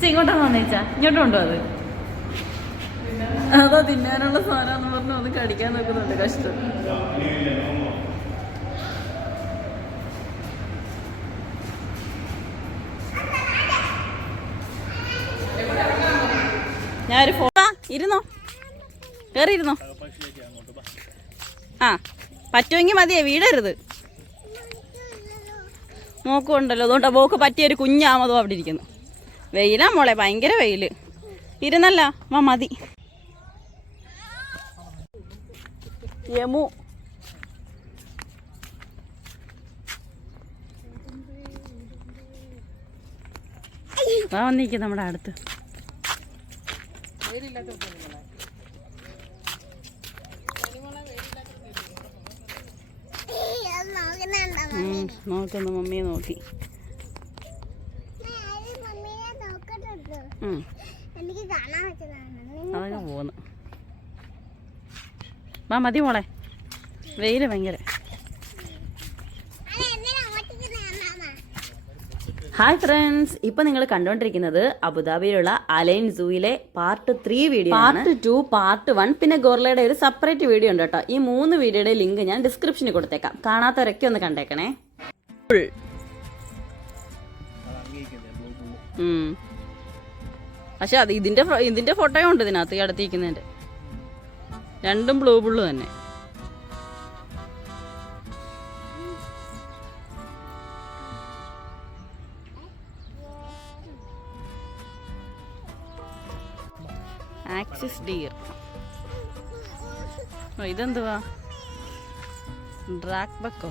ഇച്ച ഇങ്ങോട്ടാണ് വന്നേച്ച ഇങ്ങോട്ടുണ്ടോ അത്? അതോ തിന്നാനുള്ള സാധനം പറഞ്ഞു അത് കടിക്കാൻ നോക്കുന്നുണ്ട് കഷ്ടം. ഞാനൊരു ഫോൺ ഇരുന്നോ. കയറിയിരുന്നോ ആ പറ്റുമെങ്കിൽ മതിയേ വീടരുത്. മോക്കുണ്ടല്ലോ അതുകൊണ്ട് മോക്ക് പറ്റിയൊരു കുഞ്ഞാമതോ അവിടെ ഇരിക്കുന്നു. വെയിലാ മോളെ ഭയങ്കര വെയിൽ. ഇരുന്നല്ല വാ മതി. യമു. വന്നിരിക്കും നമ്മുടെ അടുത്ത്. നോക്കുന്നു മമ്മിയെ നോക്കി ഉം, എനിക്ക് കാണാൻ പോന്നു. വാ മതി മോളെ. വെയിൽ ഭയങ്കര. Hi friends. ഇപ്പൊ നിങ്ങൾ കണ്ടുകൊണ്ടിരിക്കുന്നത് അബുദാബിയിലുള്ള Al Ain സൂയിലെ part three video part two part one പിന്നെ ഗോർലയുടെ ഒരു സെപ്പറേറ്റ് വീഡിയോ ഉണ്ട് കേട്ടോ. ഈ മൂന്ന് വീഡിയോയുടെ ലിങ്ക് ഞാൻ ഡിസ്ക്രിപ്ഷനിൽ കൊടുത്തേക്കാം. കാണാത്തവരൊക്കെ ഒന്ന് കണ്ടേക്കണേ. ഉം. പക്ഷെ അത് ഇതിന്റെ ഇതിന്റെ ഫോട്ടോയും ഉണ്ട് ഇതിനകത്ത് ഈ രണ്ടും ബ്ലൂ ബുള്ളു തന്നെ. ആക്സിസ് ഡിയർ ഇതെന്തുവാ? ഡ്രാക്ക് ബക്കോ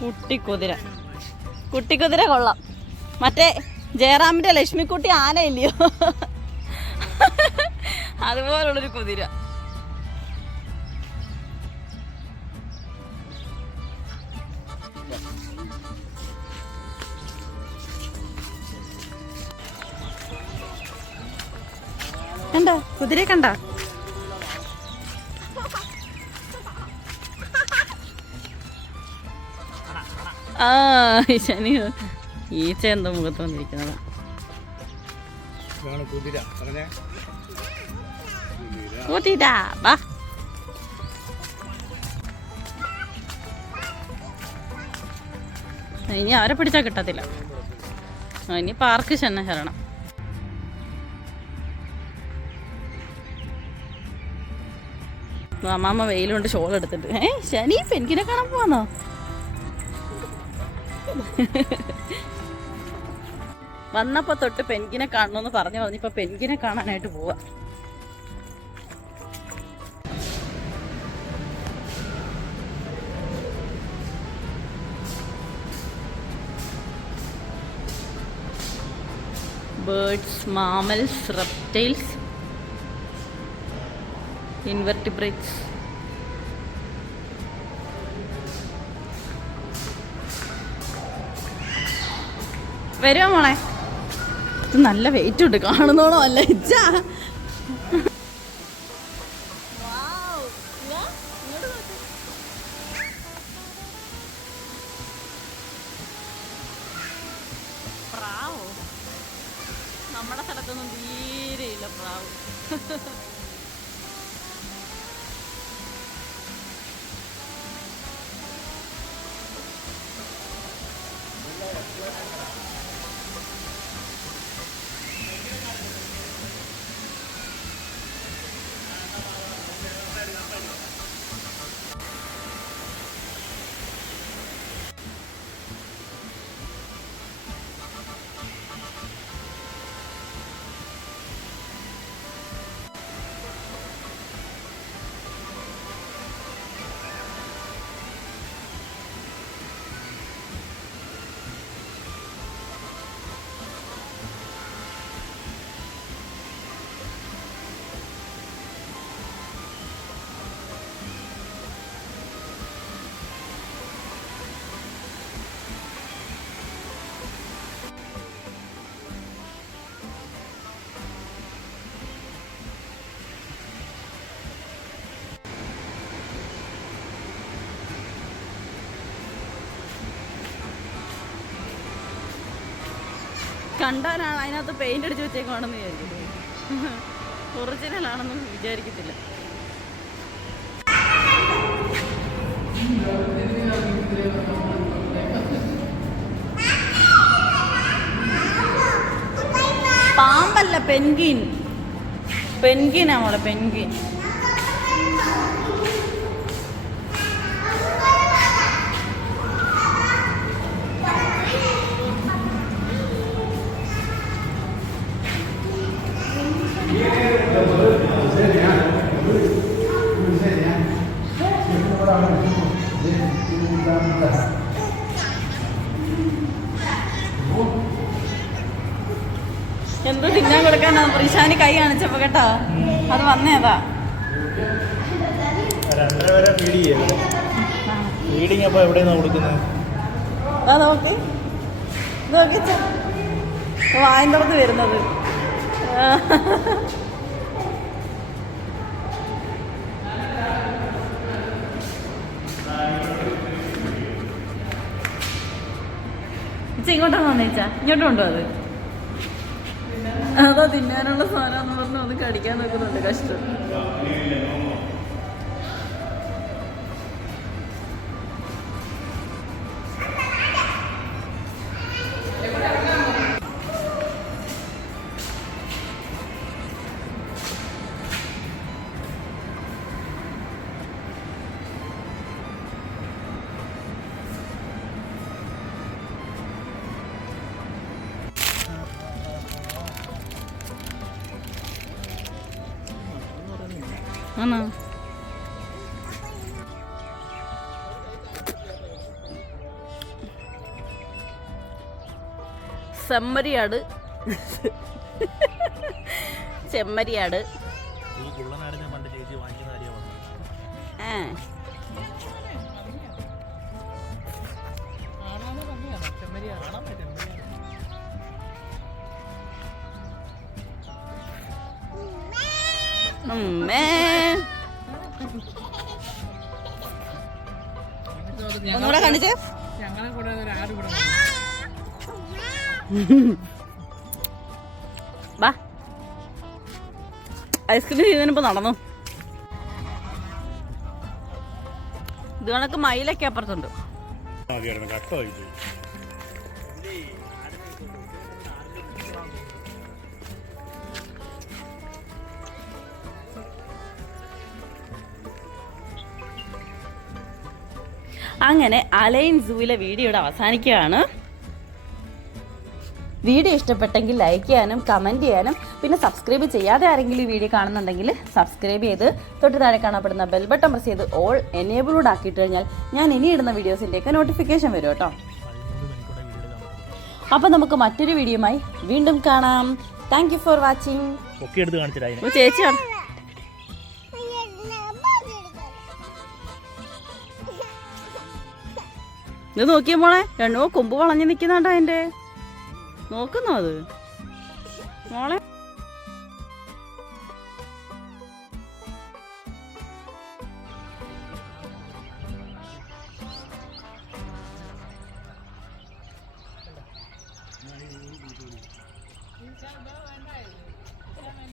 കുട്ടിക്കുതിര. കുട്ടിക്കുതിര കൊള്ളാം. മറ്റേ ജയറാമിന്റെ ലക്ഷ്മിക്കുട്ടി ആനയില്ലയോ അതുപോലുള്ളൊരു കുതിര. കണ്ടോ? കുതിരയെ കണ്ട? ആ ശനി ഈച്ച എന്തോ മുഖത്ത് വന്നിരിക്കുന്നത്. കുതിര. വാ. ഇനി അവരെ പിടിച്ചാ കിട്ടത്തില്ല. ഇനി പാർക്ക് ചെന്ന ഹരണം അമ്മാമ്മ വെയിലുകൊണ്ട് ഷോൾ എടുത്തിട്ട്. ഏ ശനി പെൻകിനെ കാണാൻ പോവാന്നോ? വന്നപ്പോ തൊട്ട് പെൺകിനെ കാണണമെന്ന് പറഞ്ഞു പറഞ്ഞിപ്പോ പെൺകിനെ കാണാനായിട്ട് പോവാ birds, മാമൽസ് റെപ്റ്റൈൽസ് invertebrates. വരുമോ മോളെ. ഇത് നല്ല വെയിറ്റ് ഉണ്ട് കാണുന്നോളോ അല്ല. ഇജ്ജാ നമ്മുടെ സ്ഥലത്തൊന്നും തീരെയില്ല പ്രാവ്. കണ്ടാലാണ് അതിനകത്ത് പെയിന്റ് അടിച്ച് വെച്ചേക്കുവാണെന്ന് ഒറിജിനൽ ആണെന്നും വിചാരിക്കത്തില്ല. പാമ്പല്ല പെൻഗിൻ പെൻഗിനാ മോളെ പെൻഗിൻ പ്രീശാനി കൈ കാണിച്ചപ്പോ കേട്ടോ. അത് വന്നേതാ. ഫീഡിങ് അപ്പോൾ എവിടെയാണ് കൊടുക്കുന്നത് അതാ നോക്കി. ഇത് നോക്കി വായം തുറന്ന് വരുന്നത്. ഇച്ച ഇങ്ങോട്ടാണോ വന്നേച്ചാ ഇങ്ങോട്ടുണ്ടോ അത്? അതോ തിന്നാനുള്ള സാധനം എന്ന് പറഞ്ഞു ഒന്ന് കടിക്കാൻ നോക്കുന്നുണ്ട് കഷ്ടം. വാങ്ങിക്കുന്ന ചെമ്മരിയാട് ചെമ്മരിയാട്. ആ ഉമ്മേ. ഒന്നുകൂടെ കാണിച്ചേ. വാ ഐസ്ക്രീം ചെയ്തതിനിപ്പോ നടന്നു. ഇത് കണക്ക് മയിലൊക്കെ അപ്പുറത്തുണ്ട്. അങ്ങനെ അലൈൻ സൂവിലെ വീഡിയോ ഇവിടെ അവസാനിക്കുകയാണ്. വീഡിയോ ഇഷ്ടപ്പെട്ടെങ്കിൽ ലൈക്ക് ചെയ്യാനും കമന്റ് ചെയ്യാനും പിന്നെ സബ്സ്ക്രൈബ് ചെയ്യാതെ ആരെങ്കിലും ഈ വീഡിയോ കാണുന്നുണ്ടെങ്കിൽ സബ്സ്ക്രൈബ് ചെയ്ത് തൊട്ട് താഴെ കാണപ്പെടുന്ന ബെൽ ബട്ടൺ പ്രസ് ചെയ്ത് ഓൾ എനേബിളോട് ആക്കിയിട്ട് കഴിഞ്ഞാൽ ഞാൻ ഇനി ഇടുന്ന വീഡിയോസിന്റെയൊക്കെ നോട്ടിഫിക്കേഷൻ വരും കേട്ടോ. അപ്പോൾ നമുക്ക് മറ്റൊരു വീഡിയോയുമായി വീണ്ടും കാണാം. താങ്ക് യു ഫോർ വാച്ചിങ് ചേച്ചിയാണ്. ഇത് നോക്കിയ മോളെ. രണ്ടോ കൊമ്പ് വളഞ്ഞു നിൽക്കുന്നുണ്ടോ എന്റെ നോക്കുന്നോ അത്? മോളെ.